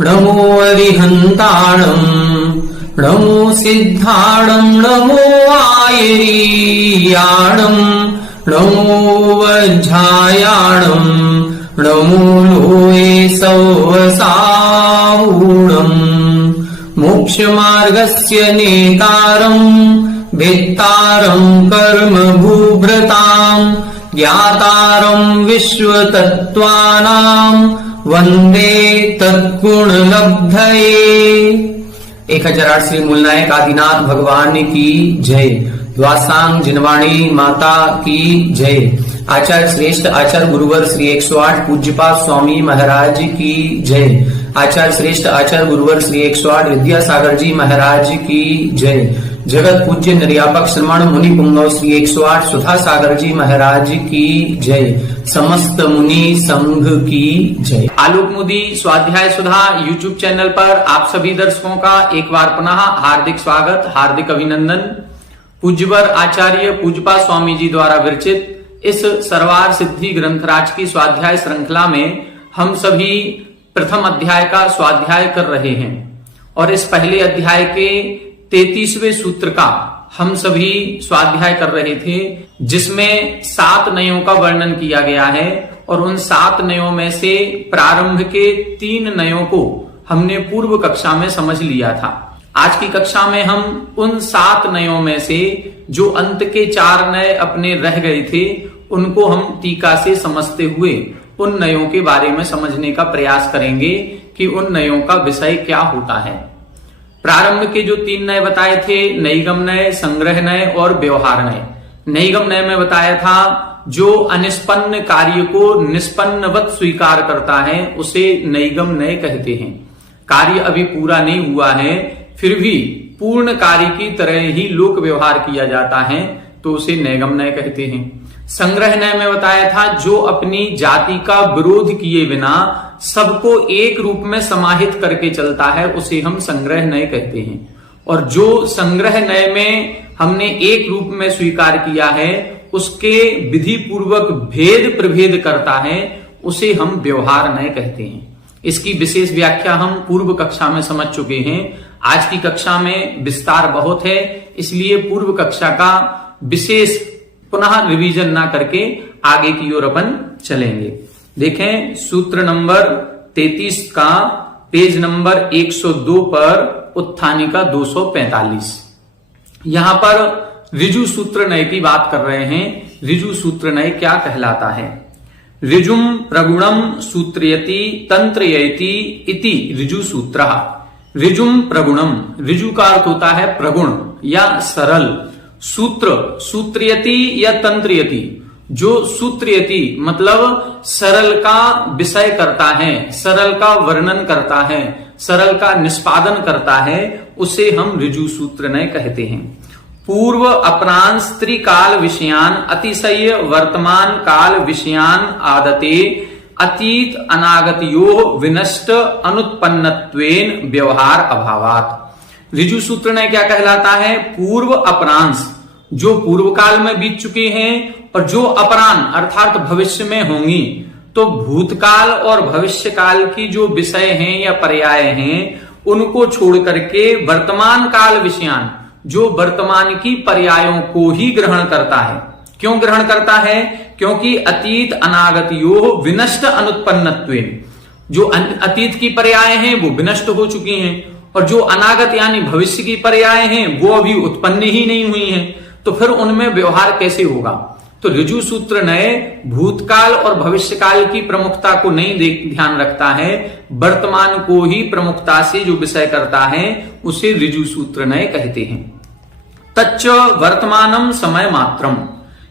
नमो अरिहन्ताणम् नमो सिद्धाणम् नमो आयरीयाणम् नमो वज्रायाणम् नमो लोये सौवसावूणम् मोक्षमार्गस्य नेतारम् भेत्तारम् कर्मभूभृताम् ज्ञातारम् विश्वतत्त्वानाम् वंदे तत्गुणलब्धये। 1008 श्री मूलनायक आदिनाथ भगवान की जय। द्वासांग जिनवाणी माता की जय। आचार्य श्रेष्ठ आचार्य गुरुवर श्री 108 पूज्यपाद स्वामी महाराज की जय। आचार्य श्रेष्ठ आचार्य गुरुवर श्री 108 विद्यासागर जी महाराज की जय। जगत पूज्य निर्यापक श्रमण मुनि पुंगव श्री 108 सुधा सागर जी महाराज की जय। समस्त मुनि संघ की जय। आलोक मोदी स्वाध्याय सुधा यूट्यूब चैनल पर आप सभी दर्शकों का एक बार पुनः हार्दिक स्वागत, हार्दिक अभिनंदन। पूज्यवर आचार्य पूज्यपाद स्वामी जी द्वारा विरचित इस सर्वार सिद्धि ग्रंथराज की स्वाध्याय श्रृंखला में हम सभी प्रथम अध्याय का स्वाध्याय कर रहे हैं और इस पहले अध्याय के 33वें सूत्र का हम सभी स्वाध्याय कर रहे थे, जिसमें 7 नयों का वर्णन किया गया है और उन 7 नयों में से प्रारंभ के 3 नयों को हमने पूर्व कक्षा में समझ लिया था। आज की कक्षा में हम उन 7 नयों में से जो अंत के 4 नय अपने रह गए थे उनको हम टीका से समझते हुए उन नयों के बारे में समझने का प्रयास करेंगे कि उन नयों का विषय क्या होता है। प्रारंभ के जो 3 नय बताए थे, नैगम नय, संग्रह नय और व्यवहार नय। नैगम नय में बताया था जो अनिष्पन्न कार्य को निष्पन्नवत स्वीकार करता है उसे नैगम नय कहते हैं। कार्य अभी पूरा नहीं हुआ है फिर भी पूर्ण कार्य की तरह ही लोक व्यवहार किया जाता है तो उसे नैगम नय कहते हैं। संग्रह नय में बताया था जो अपनी जाति का विरोध किए बिना सबको एक रूप में समाहित करके चलता है उसे हम संग्रह नय कहते हैं। और जो संग्रह नय में हमने एक रूप में स्वीकार किया है उसके विधि पूर्वक भेद प्रभेद करता है उसे हम व्यवहार नय कहते हैं। इसकी विशेष व्याख्या हम पूर्व कक्षा में समझ चुके हैं। आज की कक्षा में विस्तार बहुत है, इसलिए पूर्व कक्षा का विशेष पुनः रिवीजन ना करके आगे की ओर अपन चलेंगे। देखें सूत्र नंबर 33 का पेज नंबर 102 पर उत्थानिका 245। यहां पर ऋजु सूत्र नय की बात कर रहे हैं। ऋजु सूत्र नय क्या कहलाता है? ऋजुम प्रगुणम सूत्रयति तंत्रयति इति ऋजु सूत्रः। ऋजुम प्रगुणम, ऋजु का अर्थ होता है प्रगुण या सरल। सूत्र, सूत्रयति या तंत्रयति, जो सूत्रयति मतलब सरल का विषय करता है, सरल का वर्णन करता है, सरल का निष्पादन करता है उसे हम ऋजु सूत्र नय कहते हैं। पूर्व अपरांश त्रिकाल विषयान अतिशय वर्तमान काल विषयान आदते अतीत अनागतयो विनष्ट अनुत्पन्नत्वेन व्यवहार अभावात। ऋजु सूत्र नय क्या कहलाता है? पूर्व अपरांश जो पूर्व काल में बीत चुके हैं और जो अपरान अर्थात भविष्य में होंगी, तो भूतकाल और भविष्य काल की जो विषय हैं या पर्याय हैं उनको छोड़ करके वर्तमान काल विषयान जो वर्तमान की पर्यायों को ही ग्रहण करता है। क्यों ग्रहण करता है? क्योंकि अतीत अनागतयो विनष्ट अनुत्पन्नत्वेन, जो अतीत की पर्याय हैं वो विनष्ट हो चुकी हैं और जो अनागत यानी भविष्य की पर्याय हैं वो अभी उत्पन्न ही नहीं हुई हैं, तो फिर उनमें व्यवहार कैसे होगा? तो ऋजु सूत्र नय भूतकाल और भविष्यकाल की प्रमुखता को नहीं ध्यान रखता है, वर्तमान को ही प्रमुखता से जो विषय करता है उसे ऋजु सूत्र नय कहते हैं। तच्च वर्तमानम समय मात्रम,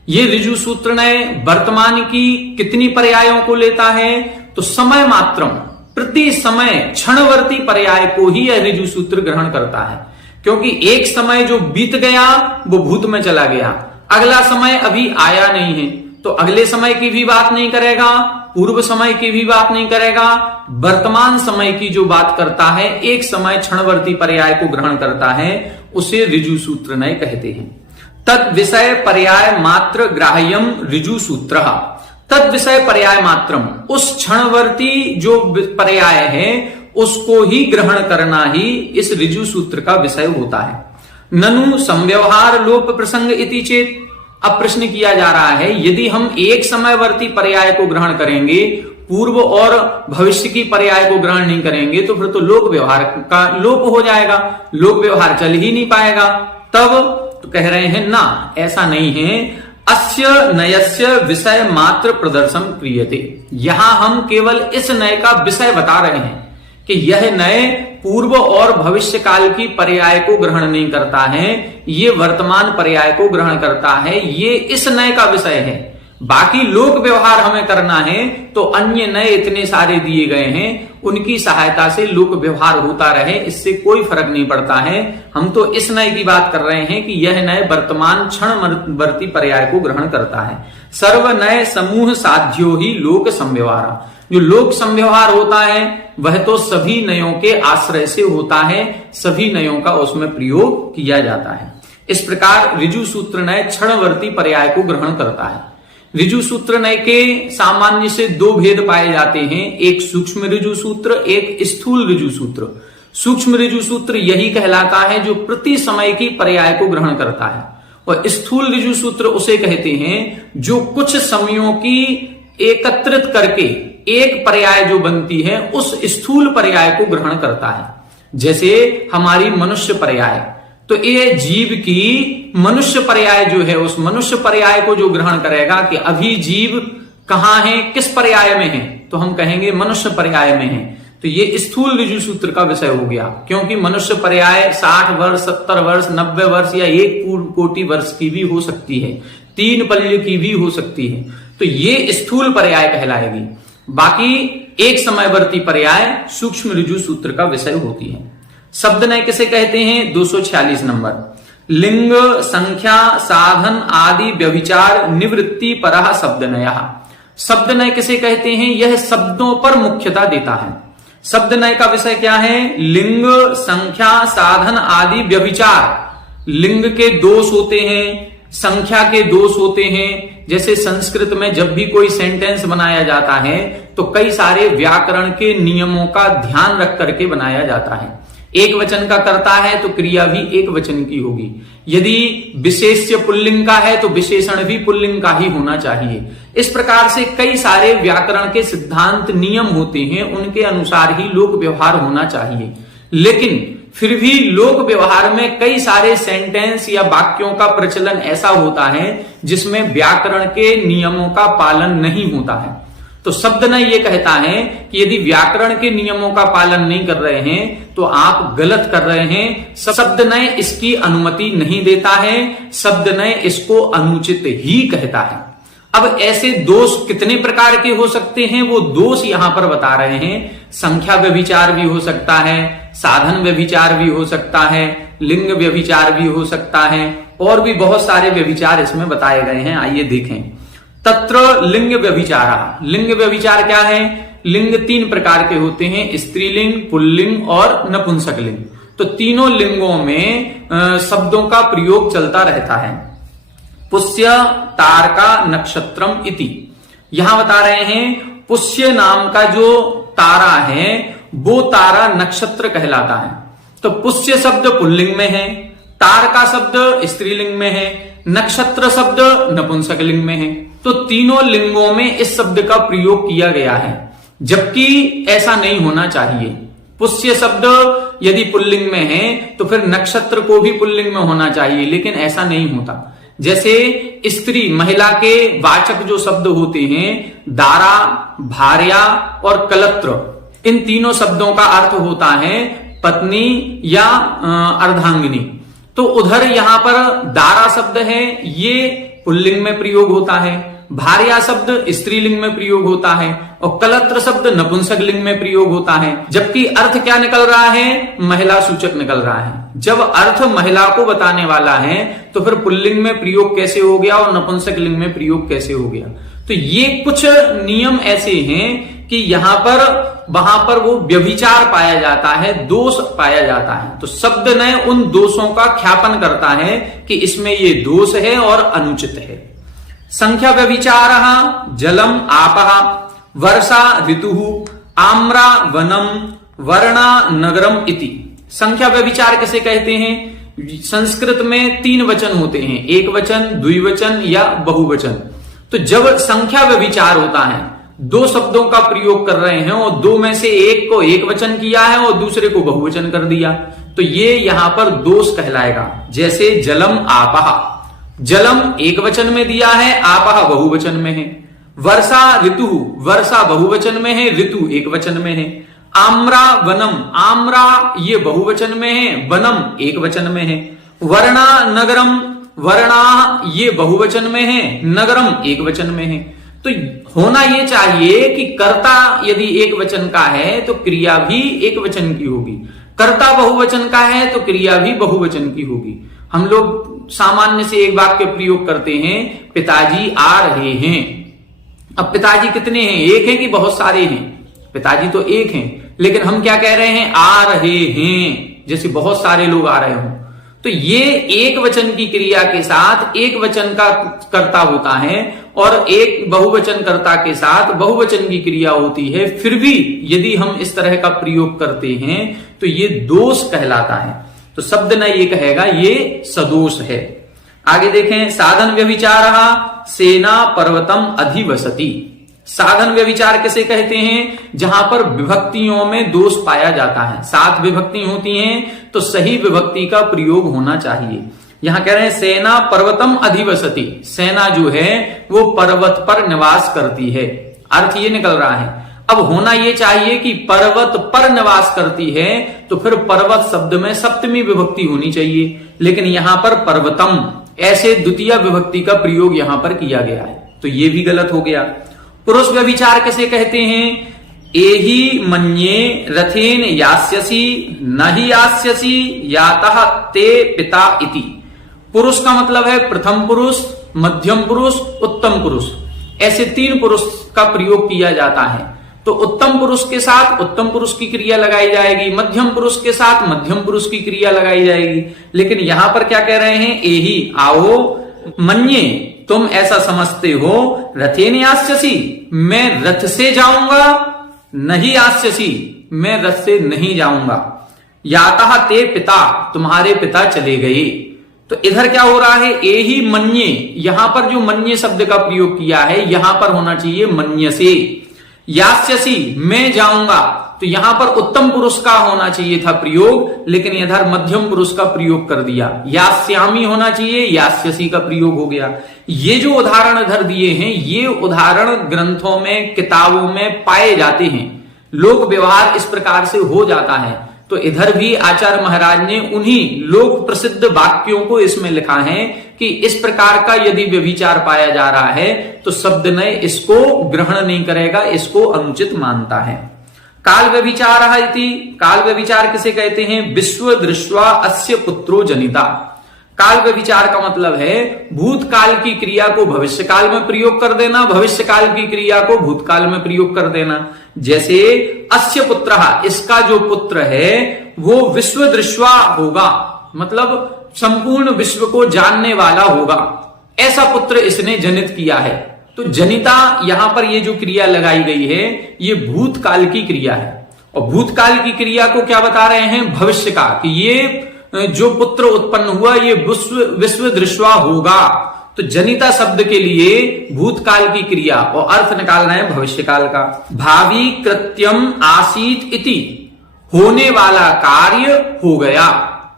ये ऋजु सूत्र नय वर्तमान की कितनी पर्यायों को लेता है? तो समय मात्रम, प्रति समय क्षणवर्ती पर्याय को ही यह ऋजु सूत्र ग्रहण करता है। क्योंकि एक समय जो बीत गया वो भूत में चला गया, अगला समय अभी आया नहीं है, तो अगले समय की भी बात नहीं करेगा, पूर्व समय की भी बात नहीं करेगा, वर्तमान समय की जो बात करता है, एक समय क्षणवर्ती पर्याय को ग्रहण करता है, उसे ऋजु सूत्र नय कहते हैं। तद विषय पर्याय मात्र ग्राह्यम ऋजु सूत्र। तद विषय पर्याय मात्रम, उस क्षणवर्ती जो पर्याय है उसको ही ग्रहण करना ही इस ऋजु सूत्र का विषय होता है। ननु संव्यवहार लोप प्रसंग इति चेत। अब प्रश्न किया जा रहा है, यदि हम एक समयवर्ती पर्याय को ग्रहण करेंगे, पूर्व और भविष्य की पर्याय को ग्रहण नहीं करेंगे, तो फिर तो लोक व्यवहार का लोप हो जाएगा, लोक व्यवहार चल ही नहीं पाएगा। तब तो कह रहे हैं ना, ऐसा नहीं है। अस्य नयस्य विषय मात्र प्रदर्शन क्रियते। यहां हम केवल इस नय का विषय बता रहे हैं कि यह नय पूर्व और भविष्य काल की पर्याय को ग्रहण नहीं करता है, ये वर्तमान पर्याय को ग्रहण करता है, ये इस नय का विषय है। बाकी लोक व्यवहार हमें करना है तो अन्य नए इतने सारे दिए गए हैं, उनकी सहायता से लोक व्यवहार होता रहे, इससे कोई फर्क नहीं पड़ता है। हम तो इस नए की बात कर रहे हैं कि यह नए वर्तमान क्षणवर्ती पर्याय को ग्रहण करता है। सर्व नए समूह साध्यो ही लोक संव्यवहार। जो लोक संव्यवहार होता है वह तो सभी नयों के आश्रय से होता है, सभी नयों का उसमें प्रयोग किया जाता है। इस प्रकार ऋजु सूत्र नय क्षणवर्ती पर्याय को ग्रहण करता है। ऋजु सूत्र नय के सामान्य से दो भेद पाए जाते हैं, एक सूक्ष्म ऋजु सूत्र, एक स्थूल ऋजु सूत्र। सूक्ष्म ऋजु सूत्र यही कहलाता है जो प्रति समय की पर्याय को ग्रहण करता है, और स्थूल ऋजु सूत्र उसे कहते हैं जो कुछ समयों की एकत्रित करके एक पर्याय जो बनती है उस स्थूल पर्याय को ग्रहण करता है। जैसे हमारी मनुष्य पर्याय, तो ये जीव की मनुष्य पर्याय जो है, उस मनुष्य पर्याय को जो ग्रहण करेगा कि अभी जीव कहां है, किस पर्याय में है, तो हम कहेंगे मनुष्य पर्याय में है। तो ये स्थूल ऋजु सूत्र का विषय हो गया, क्योंकि मनुष्य पर्याय 60 वर्ष, 70 वर्ष, 90 वर्ष या 1 कोटि वर्ष की भी हो सकती है, 3 पल्य की भी हो सकती है, तो ये स्थूल पर्याय कहलाएगी। बाकी एक समयवर्ती पर्याय सूक्ष्म ऋजु सूत्र का विषय होती है। शब्द नय किसे कहते हैं? 246 नंबर। लिंग, संख्या, साधन आदि व्यभिचार निवृत्ति परः शब्द नयः। शब्द नय किसे कहते हैं? यह शब्दों पर मुख्यता देता है। शब्द नय का विषय क्या है? लिंग, संख्या, साधन आदि व्यभिचार। लिंग के दोष होते हैं, संख्या के दोष होते हैं। जैसे संस्कृत में जब भी कोई सेंटेंस बनाया जाता है तो कई सारे व्याकरण के नियमों का ध्यान रख करके बनाया जाता है। एक वचन का कर्ता है तो क्रिया भी एक वचन की होगी। यदि विशेष्य पुल्लिंग का है तो विशेषण भी पुल्लिंग का ही होना चाहिए। इस प्रकार से कई सारे व्याकरण के सिद्धांत नियम होते हैं, उनके अनुसार ही लोक व्यवहार होना चाहिए। लेकिन फिर भी लोक व्यवहार में कई सारे सेंटेंस या वाक्यों का प्रचलन ऐसा होता है जिसमें व्याकरण के नियमों का पालन नहीं होता है। तो शब्द नय ये कहता है कि यदि व्याकरण के नियमों का पालन नहीं कर रहे हैं तो आप गलत कर रहे हैं। शब्द नय इसकी अनुमति नहीं देता है, शब्द नय इसको अनुचित ही कहता है। अब ऐसे दोष कितने प्रकार के हो सकते हैं, वो दोष यहां पर बता रहे हैं। संख्या व्यभिचार भी हो सकता है, साधन व्यभिचार भी हो सकता है, लिंग व्यभिचार भी हो सकता है, और भी बहुत सारे व्यभिचार इसमें बताए गए हैं। आइए देखें। तत्र लिंग व्यभिचार। लिंग व्यभिचार क्या है? लिंग 3 प्रकार के होते हैं, स्त्रीलिंग, पुल्लिंग और नपुंसकलिंग। तो तीनों लिंगों में शब्दों का प्रयोग चलता रहता है। पुष्य तारका नक्षत्रम इति। यहां बता रहे हैं पुष्य नाम का जो तारा है वो तारा नक्षत्र कहलाता है। तो पुष्य शब्द पुल्लिंग में है, तारका शब्द स्त्रीलिंग में है, नक्षत्र शब्द नपुंसकलिंग में है। तो तीनों लिंगों में इस शब्द का प्रयोग किया गया है, जबकि ऐसा नहीं होना चाहिए। पुष्य शब्द यदि पुल्लिंग में है तो फिर नक्षत्र को भी पुल्लिंग में होना चाहिए, लेकिन ऐसा नहीं होता। जैसे स्त्री, महिला के वाचक जो शब्द होते हैं, दारा, भार्या और कलत्र, इन तीनों शब्दों का अर्थ होता है पत्नी या अर्धांगिनी। तो उधर यहां पर दारा शब्द है, ये पुल्लिंग में प्रयोग होता है, भार्या शब्द स्त्रीलिंग में प्रयोग होता है, और कलत्र शब्द नपुंसकलिंग में प्रयोग होता है। जबकि अर्थ क्या निकल रहा है? महिला सूचक निकल रहा है। जब अर्थ महिला को बताने वाला है तो फिर पुल्लिंग में प्रयोग कैसे हो गया और नपुंसकलिंग में प्रयोग कैसे हो गया? तो ये कुछ नियम ऐसे हैं कि यहां पर वहां पर वो व्यभिचार पाया जाता है, दोष पाया जाता है। तो शब्द नय उन दोषों का ख्यापन करता है कि इसमें ये दोष है और अनुचित है। संख्या व्यभिचारः जलम आपः, वर्षा ऋतुः, आम्रा वनम, वर्णा नगरम इति। संख्या व्यभिचार किसे कहते हैं? संस्कृत में 3 वचन होते हैं, एक वचन, द्विवचन या बहुवचन। तो जब संख्या व्यभिचार होता है, 2 शब्दों का प्रयोग कर रहे हैं और 2 में से एक को एक वचन किया है और दूसरे को बहुवचन कर दिया, तो ये यहां पर दोष कहलाएगा। जैसे जलम आपह, जलम एक वचन में दिया है, आपह बहुवचन में है। वर्षा ऋतु, वर्षा बहुवचन में है, ऋतु एक वचन में है। आम्रा वनम, आम्रा ये बहुवचन में है, वनम एक वचन में है। वर्णा नगरम, वर्णा ये बहुवचन में है, नगरम एक वचन में है। तो होना यह चाहिए कि कर्ता यदि एक वचन का है तो क्रिया भी एक वचन की होगी, कर्ता बहुवचन का है तो क्रिया भी बहुवचन की होगी। हम लोग सामान्य से एक वाक्य प्रयोग करते हैं, पिताजी आ रहे हैं। अब पिताजी कितने हैं? एक है कि बहुत सारे हैं? पिताजी तो एक हैं, लेकिन हम क्या कह रहे हैं? आ रहे हैं, जैसे बहुत सारे लोग आ रहे हों। तो ये एक वचन की क्रिया के साथ एक वचन का कर्ता होता है और एक बहुवचन कर्ता के साथ बहुवचन की क्रिया होती है। फिर भी यदि हम इस तरह का प्रयोग करते हैं तो ये दोष कहलाता है। तो शब्द न ये कहेगा ये सदोष है। आगे देखें, साधन व्यभिचारः सेना पर्वतम अधिवसति। साधन व्यभिचार किसे कहते हैं? जहां पर विभक्तियों में दोष पाया जाता है। 7 विभक्ति होती हैं तो सही विभक्ति का प्रयोग होना चाहिए। यहां कह रहे हैं सेना पर्वतम अधिवसति, सेना जो है वो पर्वत पर निवास करती है। अर्थ ये निकल रहा है। अब होना यह चाहिए कि पर्वत पर निवास करती है तो फिर पर्वत शब्द में सप्तमी विभक्ति होनी चाहिए, लेकिन यहां पर पर्वतम ऐसे द्वितीय विभक्ति का प्रयोग यहां पर किया गया है, तो यह भी गलत हो गया। पुरुष व्यभिचार किसे कहते हैं? एहि मन्ये रथेन यास्यसि नहि यास्यसि यातः ते पिता इति। पुरुष का मतलब है प्रथम पुरुष, मध्यम पुरुष, उत्तम पुरुष। ऐसे 3 पुरुष का प्रयोग किया जाता है। तो उत्तम पुरुष के साथ उत्तम पुरुष की क्रिया लगाई जाएगी, मध्यम पुरुष के साथ मध्यम पुरुष की क्रिया लगाई जाएगी। लेकिन यहां पर क्या कह रहे हैं? एहि, आओ, मन्ये तुम ऐसा समझते हो, रथेन यास्यसि मैं रथ से जाऊंगा, नहीं यास्यसि मैं रथ से नहीं जाऊंगा, यातः ते पिता तुम्हारे पिता चले गए। तो इधर क्या हो रहा है? एहि मन्ये, यहां पर जो मन्ये शब्द का प्रयोग किया है यहां पर होना चाहिए मन्यसे। यास्यसि मैं जाऊंगा, तो यहां पर उत्तम पुरुष का होना चाहिए था प्रयोग, लेकिन इधर मध्यम पुरुष का प्रयोग कर दिया। यास्यामी होना चाहिए, यास्यसि का प्रयोग हो गया। ये जो उदाहरण इधर दिए हैं ये उदाहरण ग्रंथों में, किताबों में पाए जाते हैं। लोक व्यवहार इस प्रकार से हो जाता है। तो इधर भी आचार्य महाराज ने उन्हीं लोक प्रसिद्ध वाक्यों को इसमें लिखा है कि इस प्रकार का यदि व्यभिचार पाया जा रहा है तो शब्द ने इसको ग्रहण नहीं करेगा, इसको अनुचित मानता है। काल व्यभिचारः इति, काल व्यभिचार किसे कहते हैं? विश्व दृष्ट्वा अस्य पुत्रो जनिता। काल व्यभिचार का मतलब है भूतकाल की क्रिया को भविष्य काल में प्रयोग कर देना, भविष्य काल की क्रिया को भूतकाल में प्रयोग कर देना। जैसे अस्य पुत्रः, इसका जो पुत्र है वो विश्व दृष्ट्वा होगा, मतलब संपूर्ण विश्व को जानने वाला होगा, ऐसा पुत्र इसने जनित किया है। तो जनिता यहां पर ये जो क्रिया लगाई गई है ये भूतकाल की क्रिया है। और भूतकाल की क्रिया को क्या बता रहे हैं? भविष्य का, कि ये जो पुत्र उत्पन्न हुआ ये विश्व दृष्ट्वा होगा। तो जनिता शब्द के लिए भूतकाल की क्रिया और अर्थ निकाल रहे हैं भविष्य काल का। भावी कृत्यम आसीत इति, होने वाला कार्य हो गया।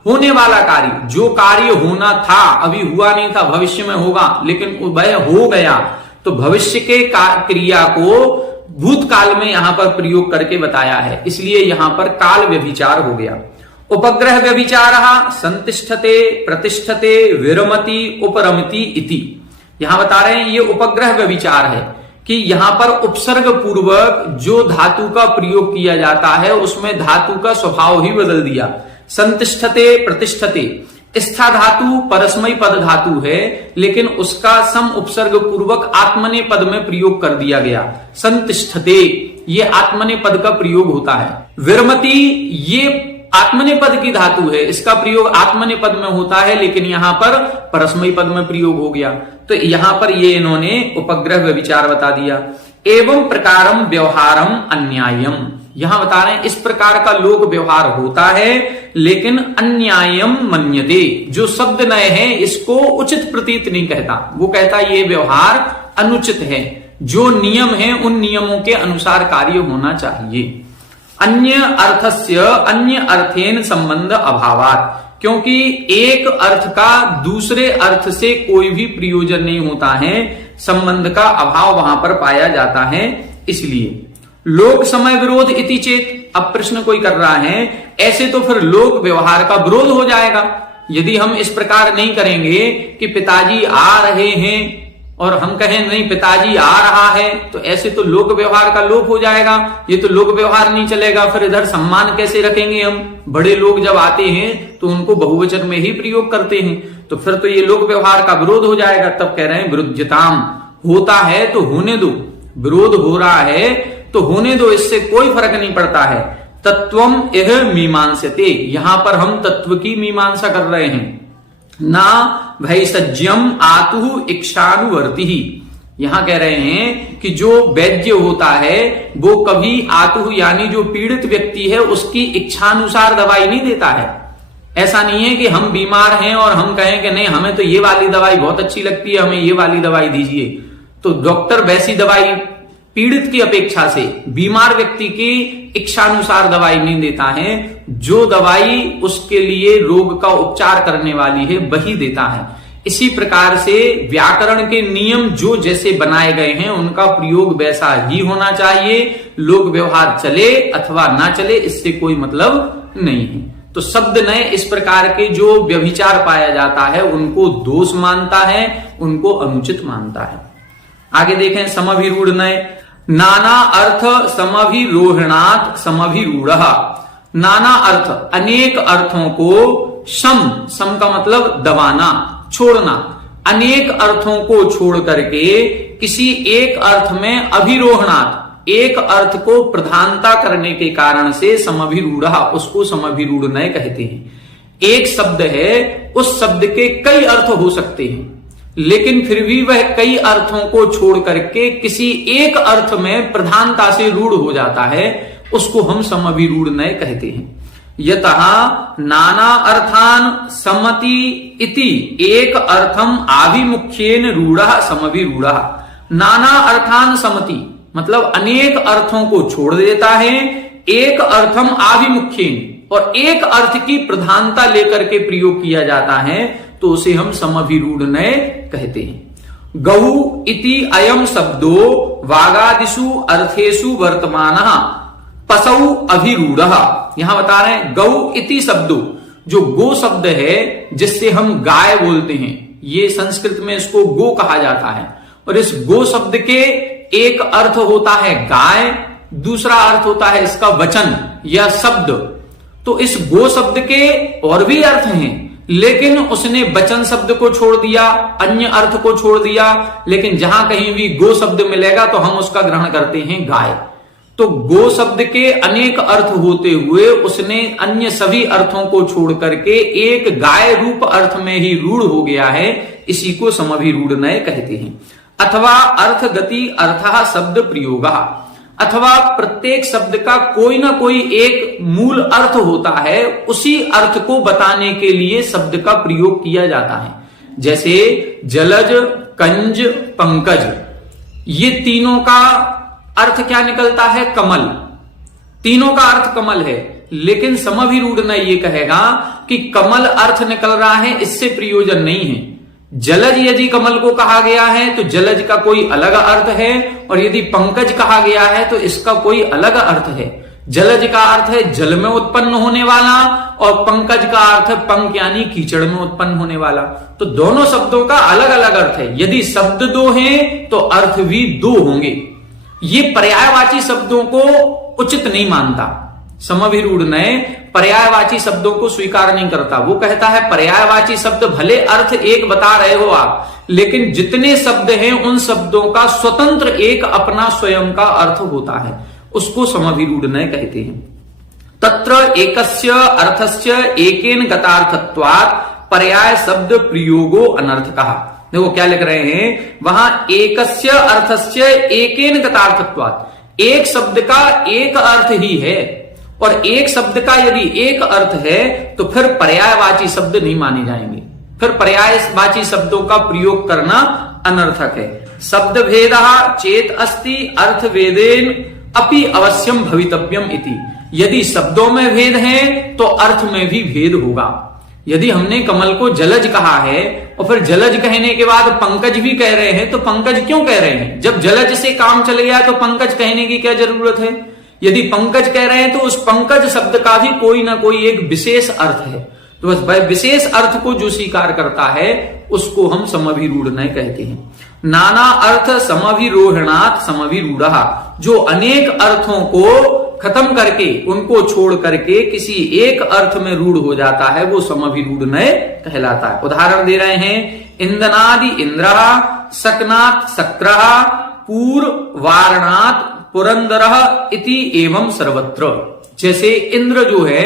होने वाला कार्य, जो कार्य होना था अभी हुआ नहीं था, भविष्य में होगा, लेकिन वह हो गया। तो भविष्य के क्रिया को भूतकाल में यहां पर प्रयोग करके बताया है, इसलिए यहां पर काल व्यभिचार हो गया। उपग्रह व्यभिचारः संतिष्ठते प्रतिष्ठते विरमति उपरमति इति। यहां बता रहे हैं ये उपग्रह व्यभिचार है कि यहां पर उपसर्ग पूर्वक जो धातु का प्रयोग किया जाता है उसमें धातु का स्वभाव ही बदल दिया। संतिष्ठते प्रतिष्ठते, स्था धातु परस्मयी पद धातु है, लेकिन उसका सम उपसर्ग पूर्वक आत्मने पद में प्रयोग कर दिया गया। संतिष्ठते ये आत्मने पद का प्रयोग होता है। विरमति ये आत्मने पद की धातु है, इसका प्रयोग आत्मने पद में होता है, लेकिन यहां पर परस्मयी पद में प्रयोग हो गया। तो यहां पर ये इन्होंने उपग्रह व्यभिचार बता दिया। एवं प्रकारम व्यवहारम अन्यायम, यहां बता रहे हैं इस प्रकार का लोक व्यवहार होता है, लेकिन अन्यायम मन्यते, जो शब्द नय है इसको उचित प्रतीत नहीं कहता, वो कहता ये व्यवहार अनुचित है, जो नियम है उन नियमों के अनुसार कार्य होना चाहिए। अन्य अर्थस्य अन्य अर्थेन संबंध अभावात, क्योंकि एक अर्थ का दूसरे अर्थ से कोई भी प्रयोजन नहीं होता है, संबंध का अभाव वहां पर पाया जाता है, इसलिए लोक समय विरोध इति चेत। अब प्रश्न कोई कर रहा है ऐसे तो फिर लोक व्यवहार का विरोध हो जाएगा, यदि हम इस प्रकार नहीं करेंगे कि पिताजी आ रहे हैं और हम कहें नहीं पिताजी आ रहा है, तो ऐसे तो लोक व्यवहार का लोप हो जाएगा, ये तो लोक व्यवहार नहीं चलेगा। फिर इधर सम्मान कैसे रखेंगे हम, बड़े लोग जब आते हैं तो उनको बहुवचन में ही प्रयोग करते हैं, तो फिर तो ये लोक व्यवहार का विरोध हो जाएगा। तब कह रहे हैं विरुद्धताम, होता है तो होने दो, विरोध हो रहा है तो होने दो, इससे कोई फर्क नहीं पड़ता है। तत्वम यह मीमांसते, यहां पर हम तत्व की मीमांसा कर रहे हैं। ना भैषज्यम आतु इक्षानुवर्ति, यहां कह रहे हैं कि जो वैद्य होता है वो कभी आतु यानी जो पीड़ित व्यक्ति है उसकी इच्छानुसार दवाई नहीं देता है। ऐसा नहीं है कि हम बीमार हैं और हम कहें कि नहीं हमें तो ये वाली दवाई बहुत अच्छी लगती है, हमें ये वाली दवाई दीजिए, तो डॉक्टर वैसी दवाई पीड़ित की अपेक्षा से बीमार व्यक्ति की इच्छानुसार दवाई नहीं देता है, जो दवाई उसके लिए रोग का उपचार करने वाली है वही देता है। इसी प्रकार से व्याकरण के नियम जो जैसे बनाए गए हैं उनका प्रयोग वैसा ही होना चाहिए, लोक व्यवहार चले अथवा ना चले इससे कोई मतलब नहीं है। तो शब्द नए इस प्रकार के जो व्यभिचार पाया जाता है उनको दोष मानता है, उनको अनुचित मानता है। आगे देखें समभिरूढ़ नए, नाना अर्थ समभिरोहणात् समभिरूढ़, नाना अर्थ अनेक अर्थों को सम का मतलब दबाना छोड़ना, अनेक अर्थों को छोड़ करके किसी एक अर्थ में अभिरोहणात् एक अर्थ को प्रधानता करने के कारण से समभिरूढ़, उसको समभिरूढ़ नए कहते हैं। एक शब्द है उस शब्द के कई अर्थ हो सकते हैं, लेकिन फिर भी वह कई अर्थों को छोड़ करके किसी एक अर्थ में प्रधानता से रूढ़ हो जाता है, उसको हम समभिरूढ़ नए कहते हैं। यतः नाना अर्थान समति इति एक अर्थम आभिमुख्येन रूढ़ः समभिरूढ़ः, नाना अर्थान समति मतलब अनेक अर्थों को छोड़ देता है, एक अर्थम आभिमुख्येन और एक अर्थ की प्रधानता लेकर के प्रयोग किया जाता है, तो उसे हम समभिरूढ़ नए कहते हैं। गौ इति अयम शब्दो वागादिषु अर्थेषु वर्तमानः पशु अभिरूढ़, यहां बता रहे हैं गौ इति शब्दो, जो गो शब्द है जिससे हम गाय बोलते हैं, ये संस्कृत में इसको गो कहा जाता है, और इस गो शब्द के एक अर्थ होता है गाय, दूसरा अर्थ होता है इसका वचन या शब्द। तो इस गो शब्द के और भी अर्थ हैं, लेकिन उसने वचन शब्द को छोड़ दिया, अन्य अर्थ को छोड़ दिया, लेकिन जहां कहीं भी गो शब्द मिलेगा तो हम उसका ग्रहण करते हैं गाय। तो गो शब्द के अनेक अर्थ होते हुए उसने अन्य सभी अर्थों को छोड़ करके एक गाय रूप अर्थ में ही रूढ़ हो गया है, इसी को समभिरूढ़ नए कहते हैं। अथवा अर्थ गति अर्थः शब्द प्रयोग, अथवा प्रत्येक शब्द का कोई ना कोई एक मूल अर्थ होता है, उसी अर्थ को बताने के लिए शब्द का प्रयोग किया जाता है। जैसे जलज, कंज, पंकज, ये तीनों का अर्थ क्या निकलता है? कमल। तीनों का अर्थ कमल है, लेकिन समभिरूढ़ ने ये कहेगा कि कमल अर्थ निकल रहा है, इससे प्रयोजन नहीं है। जलज यदि कमल को कहा गया है तो जलज का कोई अलग अर्थ है, और यदि पंकज कहा गया है तो इसका कोई अलग अर्थ है। जलज का अर्थ है जल में उत्पन्न होने वाला, और पंकज का अर्थ है पंक यानी कीचड़ में उत्पन्न होने वाला। तो दोनों शब्दों का अलग अलग अर्थ है। यदि शब्द दो हैं तो अर्थ भी दो होंगे। ये पर्यायवाची शब्दों को उचित नहीं मानता। समभिरूढ़ ने पर्यायवाची शब्दों को स्वीकार नहीं करता। वो कहता है पर्यायवाची शब्द भले अर्थ एक बता रहे हो आप, लेकिन जितने शब्द हैं उन शब्दों का स्वतंत्र एक अपना स्वयं का अर्थ होता है, उसको समभिरूढ़ ने कहते हैं। तत्र एकस्य अर्थस्य एकेन गतार्थत्वात् पर्याय शब्द प्रयोगो अनर्थकः। देखो क्या लिख रहे हैं वहां, एकस्य अर्थस्य एकेन गतार्थत्वात्, एक शब्द का एक अर्थ ही है, और एक शब्द का यदि एक अर्थ है तो फिर पर्यायवाची शब्द नहीं माने जाएंगे, फिर पर्यायवाची शब्दों का प्रयोग करना अनर्थक है। शब्द भेद चेत अस्ति अर्थ भेदेन अपि अवश्यम भवितव्यम इति। यदि शब्दों में भेद है तो अर्थ में भी भेद होगा। यदि हमने कमल को जलज कहा है और फिर जलज कहने के बाद पंकज भी कह रहे हैं, तो पंकज क्यों कह रहे हैं? जब जलज से काम चल गया तो पंकज कहने की क्या जरूरत है? यदि पंकज कह रहे हैं तो उस पंकज शब्द का भी कोई ना कोई एक विशेष अर्थ है, तो बस भाई विशेष अर्थ को जो स्वीकार करता है उसको हम समभिरूढ़ कहते हैं। नाना अर्थ समभिरोहणात् समभिरूढ़, जो अनेक अर्थों को खत्म करके उनको छोड़ करके किसी एक अर्थ में रूढ़ हो जाता है वो समभिरूढ़ कहलाता है। उदाहरण दे रहे हैं, इंदनादि इंद्र, सकनाथ शक्र, पूर वारणात् पुरंदर इति एवं सर्वत्र। जैसे इंद्र जो है,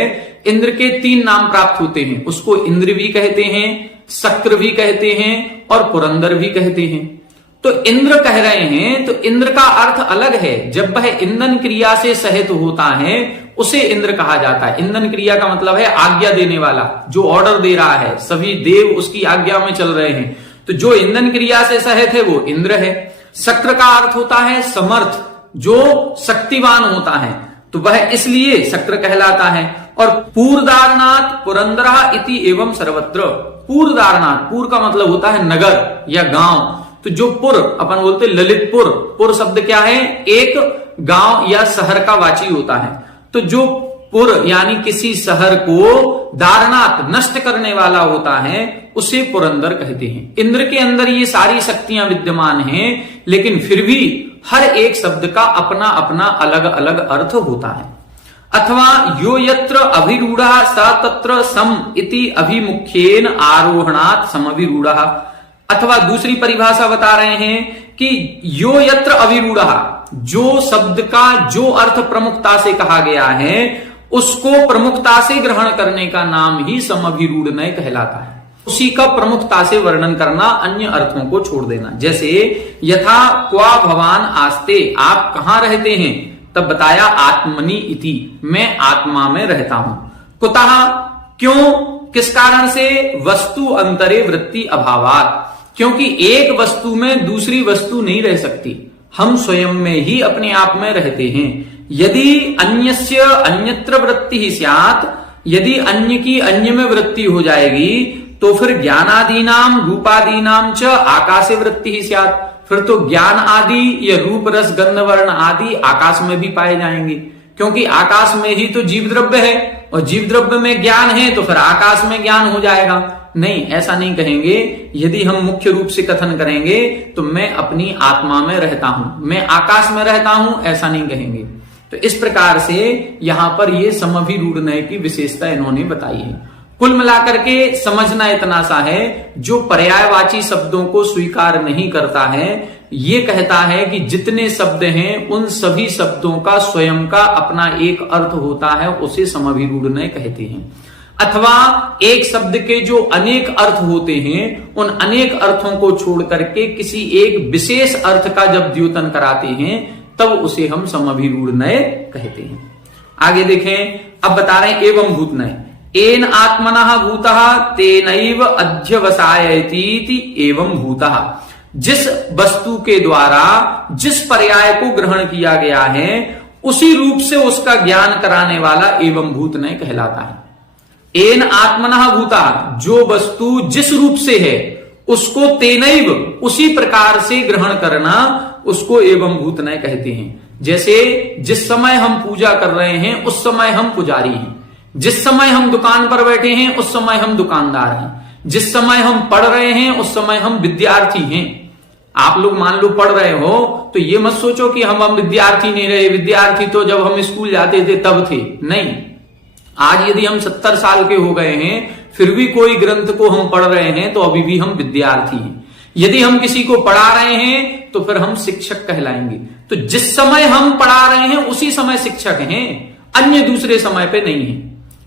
इंद्र के 3 नाम प्राप्त होते हैं, उसको इंद्र भी कहते हैं, शक्र भी कहते हैं और पुरंदर भी कहते हैं। तो इंद्र कह रहे हैं तो इंद्र का अर्थ अलग है। जब वह ईंधन क्रिया से सहित होता है उसे इंद्र कहा जाता है। ईंधन क्रिया का मतलब है आज्ञा देने वाला, जो ऑर्डर दे रहा है, सभी देव उसकी आज्ञा में चल रहे हैं, तो जो ईंधन क्रिया से सहित है वो इंद्र है। शक्र का अर्थ होता है समर्थ, जो शक्तिवान होता है, तो वह इसलिए शक्र कहलाता है। और पूर्दारनाथ पुरंदर इति एवं सर्वत्र। पूर्दारनाथ, पूर का मतलब होता है नगर या गांव, तो जो पुर अपन बोलते ललितपुर, पुर शब्द क्या है? एक गांव या शहर का वाची होता है। तो जो पुर यानी किसी शहर को दारनाथ नष्ट करने वाला होता है उसे पुरंदर कहते हैं। इंद्र के अंदर ये सारी शक्तियां विद्यमान हैं, लेकिन फिर भी हर एक शब्द का अपना अपना अलग अलग अर्थ होता है। अथवा यो यत्र अभिरूढ़ स तत्र सम इति अभिमुख्येन आरोहणात् समभिरूढ़। अथवा दूसरी परिभाषा बता रहे हैं कि यो यत्र अभिरूढ़, जो शब्द का जो अर्थ प्रमुखता से कहा गया है उसको प्रमुखता से ग्रहण करने का नाम ही समभिरूढ़ कहलाता है। उसी का प्रमुखता से वर्णन करना, अन्य अर्थों को छोड़ देना। जैसे यथा क्वा भवान आस्ते, आप कहां रहते हैं? तब बताया आत्मनि इति, मैं आत्मा में रहता हूं। कुतः, क्यों, किस कारण से? वस्तु अंतरे वृत्ति अभावात्, क्योंकि एक वस्तु में दूसरी वस्तु नहीं रह सकती, हम स्वयं में ही अपने आप में रहते हैं। यदि अन्यस्य अन्यत्र वृत्ति ही स्यात्, यदि अन्य की अन्य में वृत्ति हो जाएगी तो फिर ज्ञानादीनाम रूपादीनाम च आकाशे वृत्ति ही स्यात्, फिर तो ज्ञान आदि या रूप रस गंध वर्ण आदि आकाश में भी पाए जाएंगे, क्योंकि आकाश में ही तो जीव द्रव्य है और जीव द्रव्य में ज्ञान है, तो फिर आकाश में ज्ञान हो जाएगा। नहीं, ऐसा नहीं कहेंगे। यदि हम मुख्य रूप से कथन करेंगे तो मैं अपनी आत्मा में रहता हूं, मैं आकाश में रहता हूं, ऐसा नहीं कहेंगे। तो इस प्रकार से यहां पर ये समभिरूढ़ की विशेषता इन्होंने बताई है। कुल मिलाकर के समझना इतना सा है, जो पर्यायवाची शब्दों को स्वीकार नहीं करता है, ये कहता है कि जितने शब्द हैं उन सभी शब्दों का स्वयं का अपना एक अर्थ होता है, उसे समभिरूढ़ कहते हैं। अथवा एक शब्द के जो अनेक अर्थ होते हैं उन अनेक अर्थों को छोड़ करके किसी एक विशेष अर्थ का जब द्योतन कराते हैं तब उसे हम समभिरूढ़ कहते हैं। आगे देखें, अब बता रहे हैं एवं भूतनय। एन आत्मनः भूतः तेनैव अध्यवसायतीति एवं भूतः। जिस वस्तु के द्वारा जिस पर्याय को ग्रहण किया गया है उसी रूप से उसका ज्ञान कराने वाला एवं भूतनय कहलाता है। एन आत्मनः भूतः, जो वस्तु जिस रूप से है उसको तेनैव उसी प्रकार से ग्रहण करना, उसको एवं भूतनय कहते हैं। जैसे जिस समय हम पूजा कर रहे हैं उस समय हम पुजारी हैं, जिस समय हम दुकान पर बैठे हैं उस समय हम दुकानदार हैं, जिस समय हम पढ़ रहे हैं उस समय हम विद्यार्थी हैं। आप लोग मान लो पढ़ रहे हो तो ये मत सोचो कि हम विद्यार्थी नहीं रहे, विद्यार्थी तो जब हम स्कूल जाते थे तब थे। नहीं, आज यदि हम 70 साल के हो गए हैं फिर भी कोई ग्रंथ को हम पढ़ रहे हैं तो अभी भी हम विद्यार्थी हैं। यदि हम किसी को पढ़ा रहे हैं तो फिर हम शिक्षक कहलाएंगे। तो जिस समय हम पढ़ा रहे हैं उसी समय शिक्षक हैं, अन्य दूसरे समय पे नहीं है।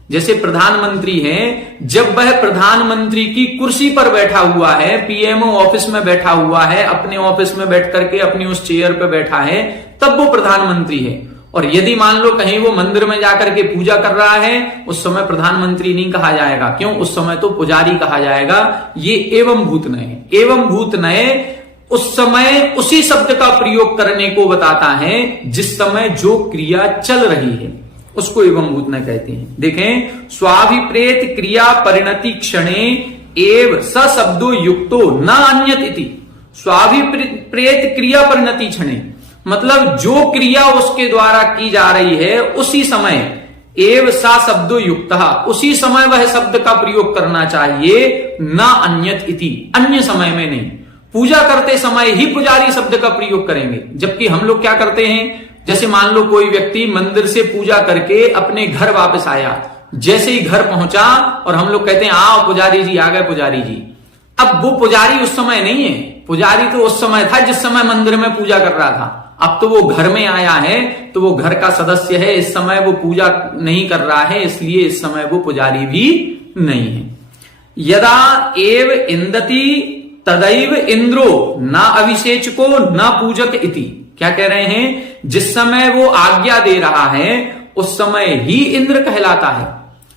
जैसे प्रधानमंत्री है, जब वह प्रधानमंत्री की कुर्सी पर बैठा हुआ है, पीएमओ ऑफिस में बैठा हुआ है, अपने ऑफिस में बैठ करके अपनी उस चेयर पर बैठा है, तब वो प्रधानमंत्री है। और यदि मान लो कहीं वो मंदिर में जाकर के पूजा कर रहा है, उस समय प्रधानमंत्री नहीं कहा जाएगा। क्यों? उस समय तो पुजारी कहा जाएगा। ये एवं भूत नय है। एवं भूत नय उस समय उसी शब्द का प्रयोग करने को बताता है जिस समय जो क्रिया चल रही है, उसको एवं भूत नय कहते हैं। देखें, स्वाभिप्रेत क्रिया परिणति क्षणे एव स शब्दो युक्तो न अन्यत इति। स्वाभिप्रेत क्रिया परिणति क्षणे मतलब जो क्रिया उसके द्वारा की जा रही है उसी समय एव सा शब्दो युक्तः, उसी समय वह शब्द का प्रयोग करना चाहिए, न अन्यत इति, अन्य समय में नहीं। पूजा करते समय ही पुजारी शब्द का प्रयोग करेंगे, जबकि हम लोग क्या करते हैं, जैसे मान लो कोई व्यक्ति मंदिर से पूजा करके अपने घर वापस आया, जैसे ही घर पहुंचा और हम लोग कहते हैं आओ पुजारी जी आ गए पुजारी जी। अब वो पुजारी उस समय नहीं है, पुजारी तो उस समय था जिस समय मंदिर में पूजा कर रहा था। अब तो वो घर में आया है तो वो घर का सदस्य है, इस समय वो पूजा नहीं कर रहा है, इसलिए इस समय वो पुजारी भी नहीं है। यदा एव इंदति तदैव इंद्रो न अभिषेचको न पूजक इति। क्या कह रहे हैं? जिस समय वो आज्ञा दे रहा है उस समय ही इंद्र कहलाता है।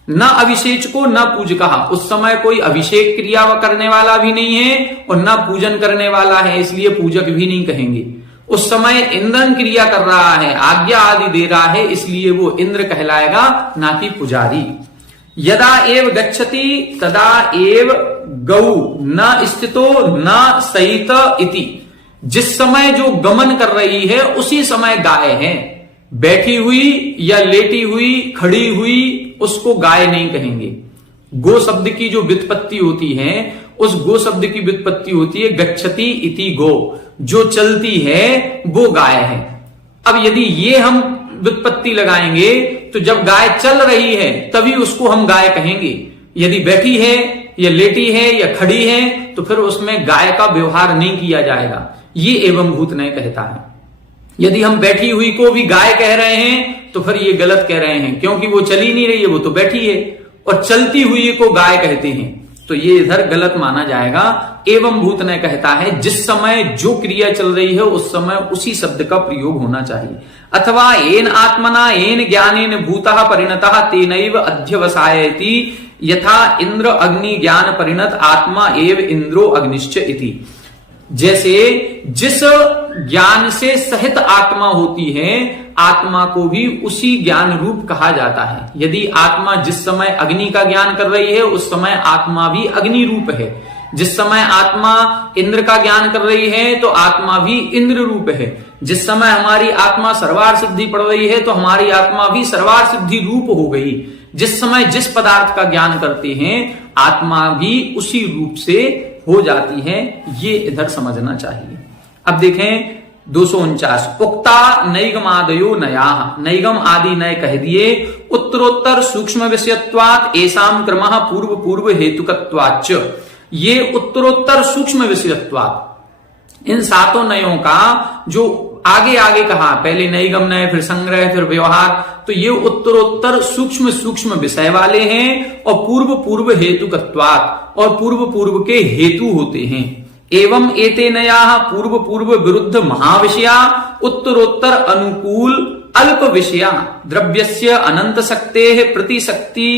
न अभिषेचको न पूजक, उस समय कोई अभिषेक क्रिया करने वाला भी नहीं है और न पूजन करने वाला है, इसलिए पूजक भी नहीं कहेंगे। उस समय इंद्रन क्रिया कर रहा है, आज्ञा आदि दे रहा है, इसलिए वो इंद्र कहलाएगा, ना कि पुजारी। यदा एव गच्छति तदा एव गौ न स्थितो न सहित इति। जिस समय जो गमन कर रही है उसी समय गाय है, बैठी हुई या लेटी हुई, खड़ी हुई, उसको गाय नहीं कहेंगे। गो शब्द की जो व्युत्पत्ति होती है, उस गो शब्द की व्युत्पत्ति होती है गच्छति इति गो, जो चलती है वो गाय है। अब यदि ये हम व्युत्पत्ति लगाएंगे तो जब गाय चल रही है तभी उसको हम गाय कहेंगे। यदि बैठी है या लेटी है या खड़ी है तो फिर उसमें गाय का व्यवहार नहीं किया जाएगा। ये एवं भूत नय कहता है। यदि हम बैठी हुई को भी गाय कह रहे हैं तो फिर ये गलत कह रहे हैं, क्योंकि वो चली नहीं रही है, वो तो बैठी है, और चलती हुई को गाय कहते हैं, तो ये इधर गलत माना जाएगा। एवं भूत नय कहता है जिस समय जो क्रिया चल रही है उस समय उसी शब्द का प्रयोग होना चाहिए। अथवा एन आत्मना एन ज्ञानेन भूतः परिणतः तेनैव अध्यवसायति यथा इंद्र अग्नि ज्ञान परिणत आत्मा एव इंद्रो अग्निश्च इति। जैसे जिस ज्ञान से सहित आत्मा होती है, आत्मा को भी उसी ज्ञान रूप कहा जाता है। यदि आत्मा जिस समय अग्नि का ज्ञान कर रही है उस समय आत्मा भी अग्नि रूप है। जिस समय आत्मा इंद्र का ज्ञान कर रही है तो आत्मा भी इंद्र रूप है। जिस समय हमारी आत्मा सर्वार सिद्धि पढ़ रही है तो हमारी आत्मा भी सर्वार सिद्धि रूप हो गई। जिस समय जिस पदार्थ का ज्ञान करते हैं आत्मा भी उसी रूप से हो जाती है। ये इधर समझना चाहिए। अब देखें 249 उक्ता नैगमादयो नया, नैगम आदि नय कह दिए। उत्तरोत्तर सूक्ष्म विषयत्वात् एसाम क्रमः पूर्व पूर्व हेतुकत्वाच्च। ये उत्तरोत्तर सूक्ष्म विषयत्वात्, इन सातों नयों का जो आगे आगे कहा, पहले नैगम नय, फिर संग्रह, फिर व्यवहार, तो ये उत्तरोत्तर सूक्ष्म सूक्ष्म विषय वाले हैं और पूर्व पूर्व हेतुकत्वात्, और पूर्व पूर्व के हेतु होते हैं। एवं एते नयाः पूर्व पूर्व विरुद्ध महाविषया उत्तरोत्तर अनुकूल अल्प विषया द्रव्यस्य अनंत शक्तेः प्रतिशक्ति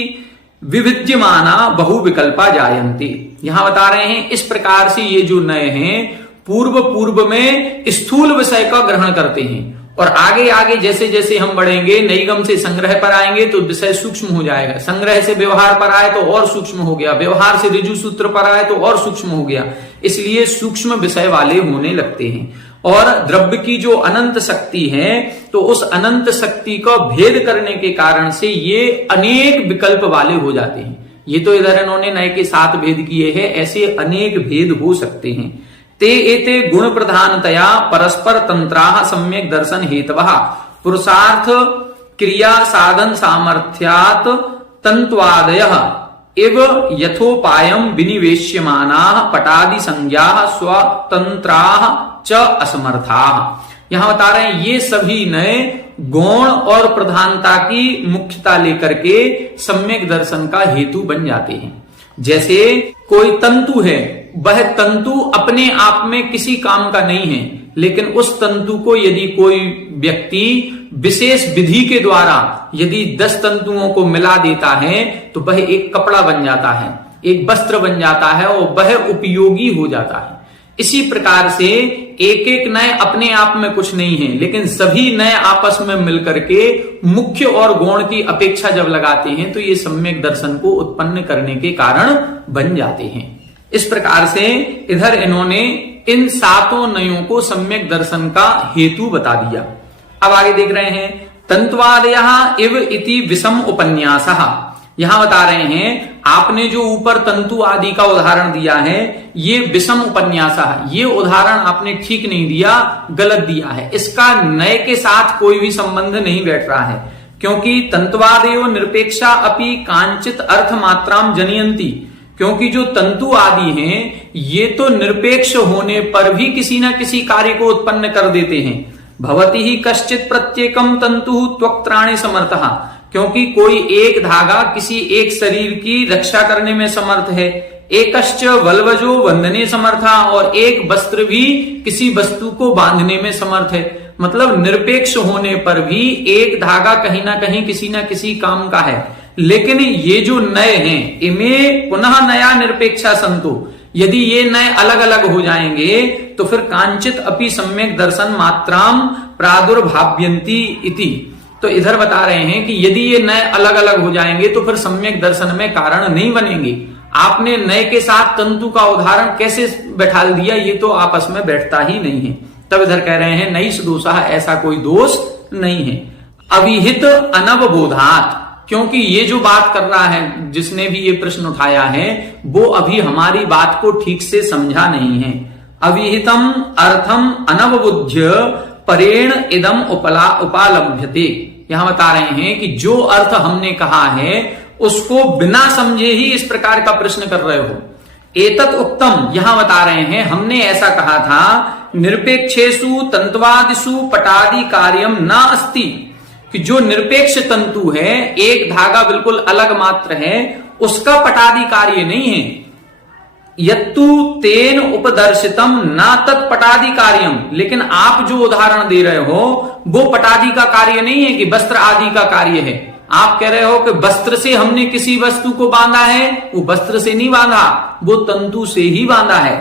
विविध्यमाना बहुविकल्पा जायन्ते। यहां बता रहे हैं इस प्रकार से ये जो नए हैं पूर्व पूर्व में स्थूल विषय का ग्रहण करते हैं, और आगे आगे जैसे जैसे हम बढ़ेंगे, नैगम से संग्रह पर आएंगे तो विषय सूक्ष्म हो जाएगा, संग्रह से व्यवहार पर आए तो और सूक्ष्म हो गया, व्यवहार से ऋजु सूत्र पर आए तो और सूक्ष्म हो गया। इसलिए सूक्ष्म विषय वाले होने लगते हैं। और द्रव्य की जो अनंत शक्ति है तो उस अनंत शक्ति को भेद करने के कारण से ये अनेक विकल्प वाले हो जाते हैं। ये तो इधर इन्होंने नए के 7 भेद किए हैं, ऐसे अनेक भेद हो सकते हैं। ते एते गुण प्रधानतया परस्पर तंत्राः सम्यक दर्शन हेतवः पुरुषार्थ क्रिया साधन सामर्थ्यात् तंत्वादयः इव यथोपायम विनिवेश्यमानाः पटादि संज्ञाः स्वतंत्राः च असमर्थाः। यहां बता रहे हैं ये सभी नए गौण और प्रधानता की मुख्यता लेकर के सम्यक दर्शन का हेतु बन जाते हैं। जैसे कोई तंतु है, वह तंतु अपने आप में किसी काम का नहीं है, लेकिन उस तंतु को यदि कोई व्यक्ति विशेष विधि के द्वारा यदि 10 तंतुओं को मिला देता है तो वह एक कपड़ा बन जाता है, एक वस्त्र बन जाता है और वह उपयोगी हो जाता है। इसी प्रकार से एक एक नए अपने आप में कुछ नहीं है, लेकिन सभी नए आपस में मिलकर के मुख्य और गौण की अपेक्षा जब लगाते हैं तो ये सम्यक दर्शन को उत्पन्न करने के कारण बन जाते हैं। इस प्रकार से इधर इन्होंने इन 7 नयों को सम्यक दर्शन का हेतु बता दिया। अब आगे देख रहे हैं तंत्वादयः इव इति विषम उपन्यासः। यहां बता रहे हैं आपने जो ऊपर तंतु आदि का उदाहरण दिया है ये विषम उपन्यास है, ये उदाहरण आपने ठीक नहीं दिया, गलत दिया है। इसका नए के साथ कोई भी संबंध नहीं बैठ रहा है, क्योंकि तंत्वादयो निरपेक्षा अपि कांचित अर्थ मात्राम जनयंती। क्योंकि जो तंतु आदि हैं ये तो निरपेक्ष होने पर भी किसी न किसी कार्य को उत्पन्न कर देते हैं। भवति ही कश्चित प्रत्येकम तंतु त्वक्त्राणि समर्थः। क्योंकि कोई एक धागा किसी एक शरीर की रक्षा करने में समर्थ है, एकश्च वल्वजो वंदने समर्था, और एक वस्त्र भी किसी वस्तु को बांधने में समर्थ है। मतलब निरपेक्ष होने पर भी एक धागा कहीं ना कहीं किसी ना किसी काम का है। लेकिन ये जो नए हैं इनमें पुनः नया निरपेक्षा संतो, यदि ये नए अलग अलग हो जाएंगे तो फिर कांचित अपि सम्यक दर्शन मात्राम प्रादुर्भाव्यंती इति। तो इधर बता रहे हैं कि यदि ये नए अलग अलग हो जाएंगे तो फिर सम्यक दर्शन में कारण नहीं बनेंगे। आपने नए के साथ तंतु का उदाहरण कैसे बैठा दिया, ये तो आपस में बैठता ही नहीं है। तब इधर कह रहे हैं नई दोषा, ऐसा कोई दोष नहीं है। अविहित अनवबोधात, क्योंकि ये जो बात कर रहा है जिसने भी ये प्रश्न उठाया है वो अभी हमारी बात को ठीक से समझा नहीं है। अविहितम अर्थम अनवबुद्ध्य परेण इदम उपालभ्यते। यहां बता रहे हैं कि जो अर्थ हमने कहा है उसको बिना समझे ही इस प्रकार का प्रश्न कर रहे हो। एतत् उक्तम, यहां बता रहे हैं हमने ऐसा कहा था निरपेक्षेषु तंत्वादिषु पटादि कार्यम न अस्ति, कि जो निरपेक्ष तंतु है एक धागा बिल्कुल अलग मात्र है, उसका पटादि कार्य नहीं है। यत्तु तेन उपदर्शितम न तत्पटादि कार्यम, लेकिन आप जो उदाहरण दे रहे हो वो पटादि का कार्य नहीं है कि वस्त्र आदि का कार्य है। आप कह रहे हो कि वस्त्र से हमने किसी वस्तु को बांधा है, वो वस्त्र से नहीं बांधा, वो तंतु से ही बांधा है।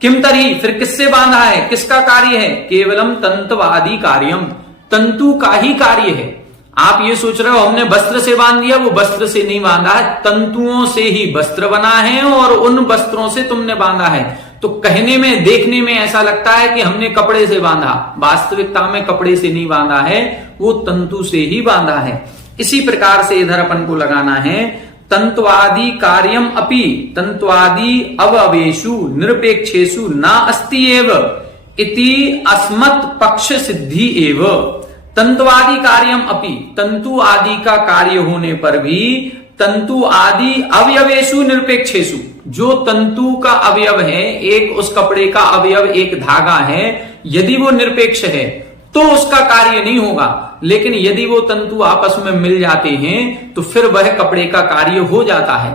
किम तरी, फिर किससे बांधा है, किसका कार्य है, केवलम तंतवादि कार्यम, तंतु का ही कार्य है। आप ये सोच रहे हो हमने वस्त्र से बांध दिया, वो वस्त्र से नहीं बांधा है, तंतुओं से ही वस्त्र बना है और उन वस्त्रों से तुमने बांधा है। तो कहने में देखने में ऐसा लगता है कि हमने कपड़े से बांधा, वास्तविकता में कपड़े से नहीं बांधा है, वो तंतु से ही बांधा है। इसी प्रकार से इधर अपन को लगाना है तंत्वादि कार्यम अपि तंत्वादि अवयवेषु निरपेक्षेषु न अस्ति एव इति अस्मत् पक्ष सिद्धि एव। तंत्वादि कार्यम अपि, तंतु आदि का कार्य होने पर भी तंतु आदि अवयवेषु निरपेक्षेषु, जो तंतु का अवयव है, एक उस कपड़े का अवयव एक धागा है, यदि वो निरपेक्ष है तो उसका कार्य नहीं होगा। लेकिन यदि वो तंतु आपस में मिल जाते हैं तो फिर वह कपड़े का कार्य हो जाता है।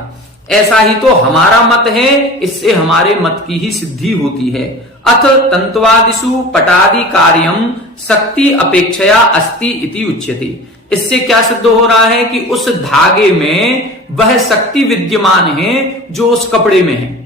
ऐसा ही तो हमारा मत है, इससे हमारे मत की ही सिद्धि होती है। अथ तंत्वादिषु पटादि कार्यम शक्ति अपेक्षया अस्ति इति उच्यते। इससे क्या सिद्ध हो रहा है कि उस धागे में वह शक्ति विद्यमान है जो उस कपड़े में है।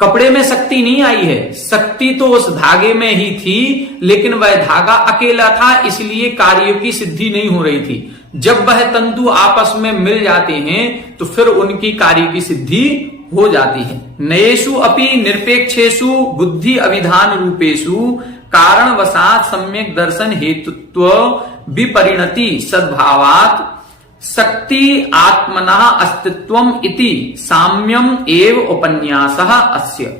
कपड़े में शक्ति नहीं आई है, शक्ति तो उस धागे में ही थी, लेकिन वह धागा अकेला था, इसलिए कार्य की सिद्धि नहीं हो रही थी। जब वह तंतु आपस में मिल जाते हैं तो फिर उनकी कार्य की सिद्धि हो जाती है। नयेषु अपि निरपेक्षेषु बुद्धि अविधान रूपेषु कारणवशात् सम्यक दर्शन हेतुत्व विपरिणति सद्भावात् शक्ति आत्मनः अस्तित्वम इति साम्यम एव उपन्यासः अस्य।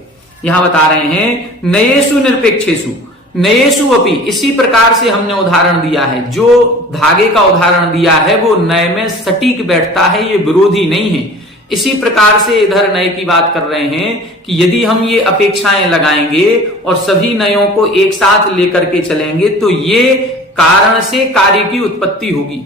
यहां बता रहे हैं नयेषु निरपेक्षेषु, नयेषु अपि, इसी प्रकार से हमने उदाहरण दिया है। जो धागे का उदाहरण दिया है वो नए में सटीक बैठता है, ये विरोधी नहीं है। इसी प्रकार से इधर नए की बात कर रहे हैं कि यदि हम ये अपेक्षाएं लगाएंगे और सभी नयों को एक साथ लेकर के चलेंगे तो ये कारण से कार्य की उत्पत्ति होगी,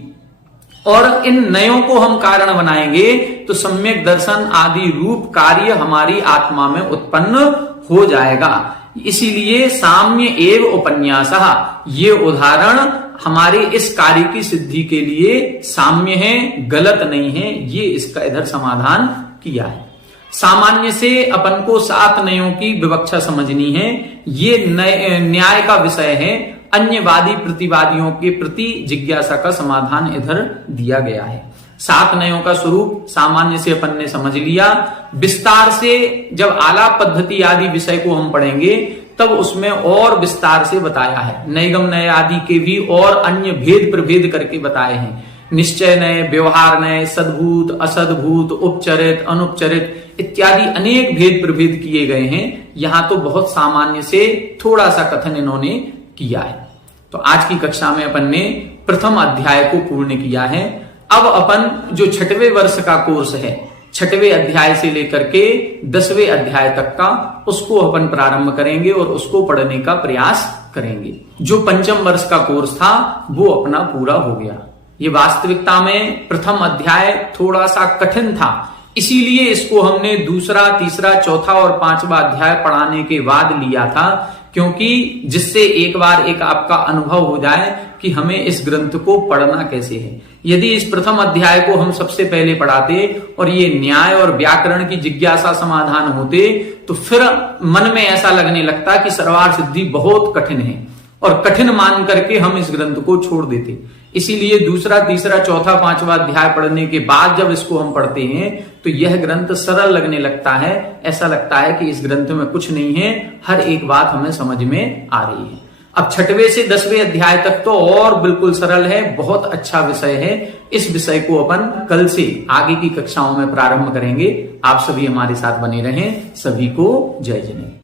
और इन नयों को हम कारण बनाएंगे तो सम्यक दर्शन आदि रूप कार्य हमारी आत्मा में उत्पन्न हो जाएगा। इसीलिए साम्य एव उपन्यासः, ये उदाहरण हमारे इस कार्य की सिद्धि के लिए साम्य है, गलत नहीं है, ये इसका इधर समाधान किया है। सामान्य से अपन को 7 नयों की विवक्षा समझनी है, ये न्याय का विषय है। अन्यवादी प्रतिवादियों के प्रति जिज्ञासा का समाधान इधर दिया गया है। 7 नयों का स्वरूप सामान्य से अपन ने समझ लिया। विस्तार से जब आलाप पद्धति आदि विषय को हम पढ़ेंगे तब उसमें और विस्तार से बताया है। नैगम नय आदि के भी और अन्य भेद प्रभेद करके बताए हैं। निश्चय नय, व्यवहार नय, सद्भूत, असद्भूत, उपचरित, अनुपचरित इत्यादि अनेक भेद प्रभेद किए गए हैं। यहां तो बहुत सामान्य से थोड़ा सा कथन इन्होंने किया है। तो आज की कक्षा में अपन ने प्रथम अध्याय को पूर्ण किया है। अब अपन जो 6वें वर्ष का कोर्स है, 6वें अध्याय से लेकर के 10वें अध्याय तक का, उसको अपन प्रारंभ करेंगे और उसको पढ़ने का प्रयास करेंगे। जो 5म वर्ष का कोर्स था वो अपना पूरा हो गया। ये वास्तविकता में प्रथम अध्याय थोड़ा सा कठिन था, इसीलिए इसको हमने दूसरा, तीसरा, चौथा और 5वां अध्याय पढ़ाने के बाद लिया था, क्योंकि जिससे एक बार एक आपका अनुभव हो जाए कि हमें इस ग्रंथ को पढ़ना कैसे है। यदि इस प्रथम अध्याय को हम सबसे पहले पढ़ाते और ये न्याय और व्याकरण की जिज्ञासा समाधान होते तो फिर मन में ऐसा लगने लगता कि सर्वार्थ सिद्धि बहुत कठिन है और कठिन मान करके हम इस ग्रंथ को छोड़ देते। इसीलिए दूसरा, तीसरा, चौथा, 5वां अध्याय पढ़ने के बाद जब इसको हम पढ़ते हैं तो यह ग्रंथ सरल लगने लगता है। ऐसा लगता है कि इस ग्रंथ में कुछ नहीं है, हर एक बात हमें समझ में आ रही है। अब 6वें से 10वें अध्याय तक तो और बिल्कुल सरल है, बहुत अच्छा विषय है। इस विषय को अपन कल से आगे की कक्षाओं में प्रारंभ करेंगे। आप सभी हमारे साथ बने रहें। सभी को जय जय।